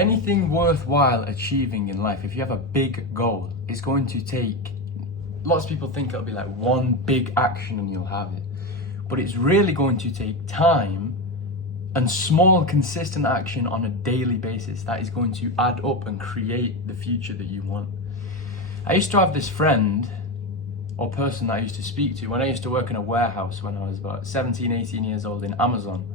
Anything worthwhile achieving in life, if you have a big goal, it's going to take, lots of people think it'll be like one big action and you'll have it. But it's really going to take time and small consistent action on a daily basis that is going to add up and create the future that you want. I used to have this friend or person that I used to speak to when I used to work in a warehouse when I was about 17, 18 years old in Amazon.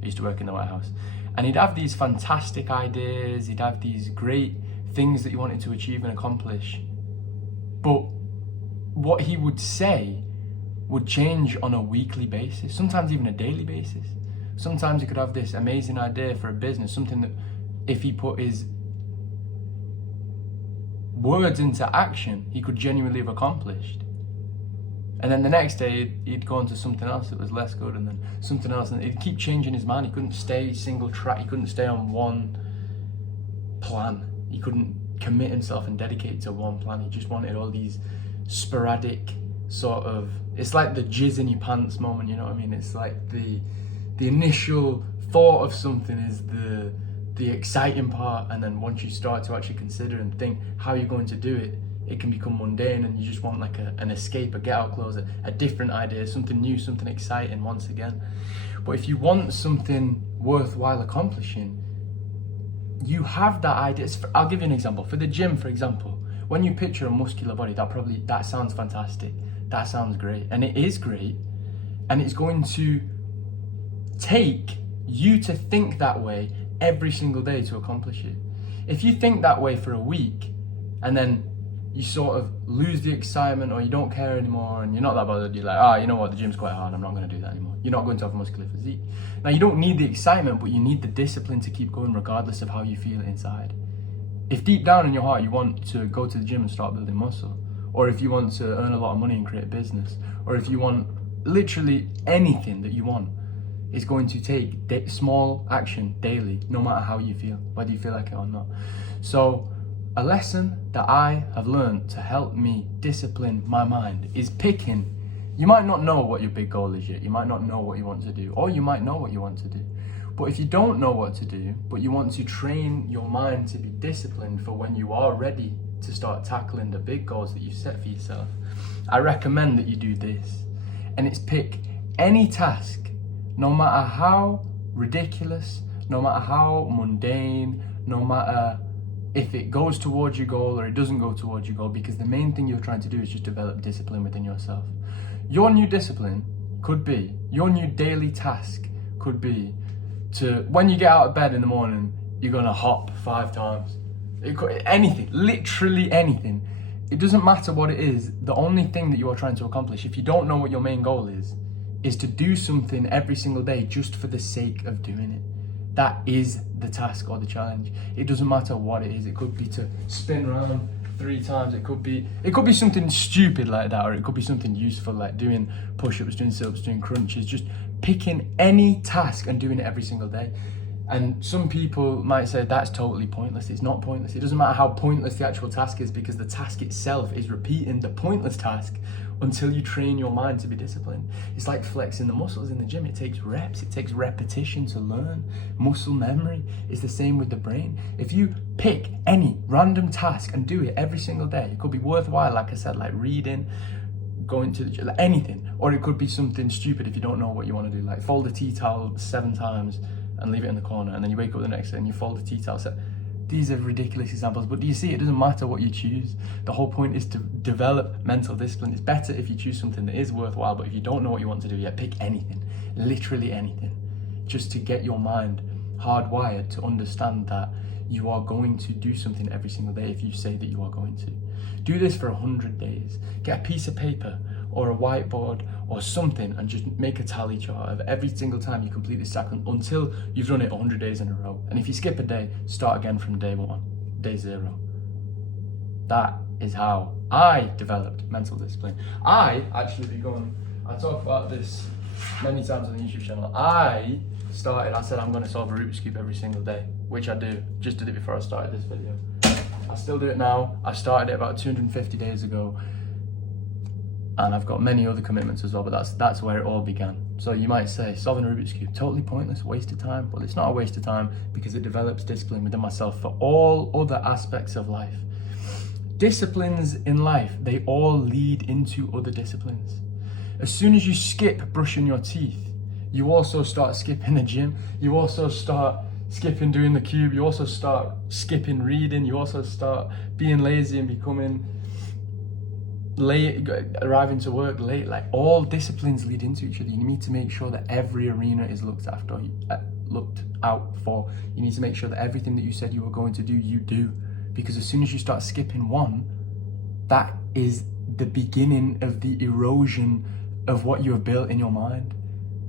I used to work in the warehouse. And he'd have these fantastic ideas, he'd have these great things that he wanted to achieve and accomplish. But what he would say would change on a weekly basis, sometimes even a daily basis. Sometimes he could have this amazing idea for a business, something that if he put his words into action, he could genuinely have accomplished. And then the next day, he'd go on to something else that was less good, and then something else, and he'd keep changing his mind. He couldn't stay single track, he couldn't stay on one plan. He couldn't commit himself and dedicate to one plan. He just wanted all these sporadic sort of, it's like the jizz in your pants moment, you know what I mean? It's like the initial thought of something is the exciting part, and then once you start to actually consider and think how you're going to do it, it can become mundane and you just want like an escape, a get out clause, a different idea, something new, something exciting once again. But if you want something worthwhile accomplishing, you have that idea. I'll give you an example. For the gym, for example, when you picture a muscular body, that sounds fantastic. That sounds great. And it is great. And it's going to take you to think that way every single day to accomplish it. If you think that way for a week and then you sort of lose the excitement or you don't care anymore and you're not that bothered, you're like, you know what, the gym's quite hard, I'm not going to do that anymore. You're not going to have a muscular physique. Now, you don't need the excitement, but you need the discipline to keep going regardless of how you feel inside. If deep down in your heart you want to go to the gym and start building muscle, or if you want to earn a lot of money and create a business, or if you want literally anything that you want, it's going to take small action daily, no matter how you feel, whether you feel like it or not. So a lesson that I have learned to help me discipline my mind is picking. You might not know what your big goal is yet. You might not know what you want to do, or you might know what you want to do. But if you don't know what to do, but you want to train your mind to be disciplined for when you are ready to start tackling the big goals that you set for yourself, I recommend that you do this. And it's pick any task, no matter how ridiculous, no matter how mundane, no matter if it goes towards your goal or it doesn't go towards your goal, because the main thing you're trying to do is just develop discipline within yourself. Your new discipline could be, your new daily task could be to, when you get out of bed in the morning, you're gonna hop 5 times. Anything, literally anything. It doesn't matter what it is. The only thing that you are trying to accomplish, if you don't know what your main goal is to do something every single day just for the sake of doing it. That is the task or the challenge. It doesn't matter what it is. It could be to spin around 3 times. It could be something stupid like that, or it could be something useful like doing push-ups, doing sit-ups, doing crunches, just picking any task and doing it every single day. And some people might say that's totally pointless. It's not pointless. It doesn't matter how pointless the actual task is, because the task itself is repeating the pointless task until you train your mind to be disciplined. It's like flexing the muscles in the gym. It takes reps, it takes repetition to learn. Muscle memory is the same with the brain. If you pick any random task and do it every single day, it could be worthwhile, like I said, like reading, going to the gym, like anything. Or it could be something stupid if you don't know what you want to do, like fold a tea towel 7 times and leave it in the corner, and then you wake up the next day and you fold the tea towel. So these are ridiculous examples, but do you see, it doesn't matter what you choose. The whole point is to develop mental discipline. It's better if you choose something that is worthwhile, but if you don't know what you want to do yet, pick anything, literally anything, just to get your mind hardwired to understand that you are going to do something every single day if you say that you are going to. Do this for 100 days. Get a piece of paper or a whiteboard or something and just make a tally chart of every single time you complete this task until you've done it 100 days in a row. And if you skip a day, start again from day 1, day 0. That is how I developed mental discipline. I talk about this many times on the YouTube channel. I said I'm going to solve a Rubik's Cube every single day, which I do. Just did it before I started this video. I still do it now. I started it about 250 days ago. and I've got many other commitments as well, but that's where it all began. So you might say, solving a Rubik's Cube, totally pointless, waste of time. Well, it's not a waste of time because it develops discipline within myself for all other aspects of life. Disciplines in life, they all lead into other disciplines. As soon as you skip brushing your teeth, you also start skipping the gym. You also start skipping doing the cube. You also start skipping reading. You also start being lazy and becoming late, arriving to work late. Like, all disciplines lead into each other. You need to make sure that every arena is looked out for. You need to make sure that everything that you said you were going to do, you do. Because as soon as you start skipping one, that is the beginning of the erosion of what you have built in your mind.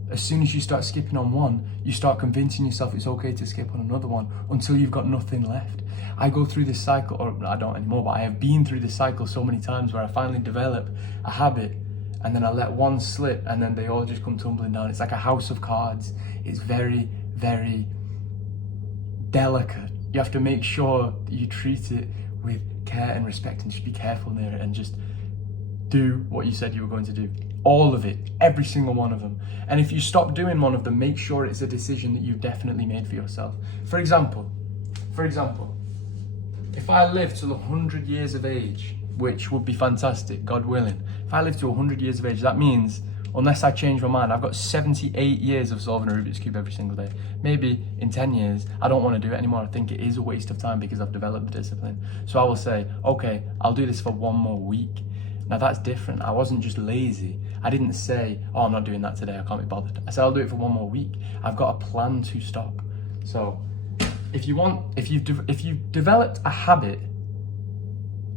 As soon as you start skipping on one, you start convincing yourself it's okay to skip on another one until you've got nothing left. I go through this cycle, or I don't anymore, but I have been through this cycle so many times where I finally develop a habit and then I let one slip and then they all just come tumbling down. It's like a house of cards. It's very, very delicate. You have to make sure that you treat it with care and respect and just be careful near it and just do what you said you were going to do. All of it, every single one of them. And if you stop doing one of them, make sure it's a decision that you've definitely made for yourself. For example, if I live till 100 years of age, which would be fantastic, God willing, if I live to 100 years of age, that means, unless I change my mind, I've got 78 years of solving a Rubik's Cube every single day. Maybe in 10 years, I don't want to do it anymore. I think it is a waste of time because I've developed the discipline. So I will say, okay, I'll do this for one more week. Now that's different. I wasn't just lazy. I didn't say, oh, I'm not doing that today, I can't be bothered. I said, I'll do it for one more week. I've got a plan to stop. So if you've developed a habit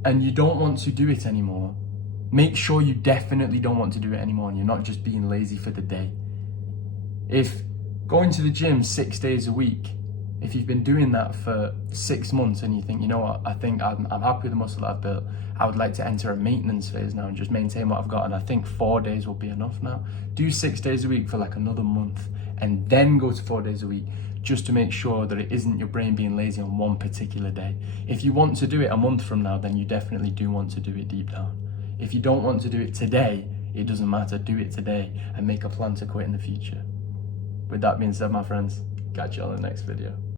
and you don't want to do it anymore, make sure you definitely don't want to do it anymore and you're not just being lazy for the day. If going to the gym 6 days a week, if you've been doing that for 6 months and you think, you know what, I think I'm happy with the muscle that I've built, I would like to enter a maintenance phase now and just maintain what I've got, and I think 4 days will be enough now. Do 6 days a week for like another month and then go to 4 days a week, just to make sure that it isn't your brain being lazy on one particular day. If you want to do it a month from now, then you definitely do want to do it deep down. If you don't want to do it today, it doesn't matter, do it today and make a plan to quit in the future. With that being said, my friends, catch you on the next video.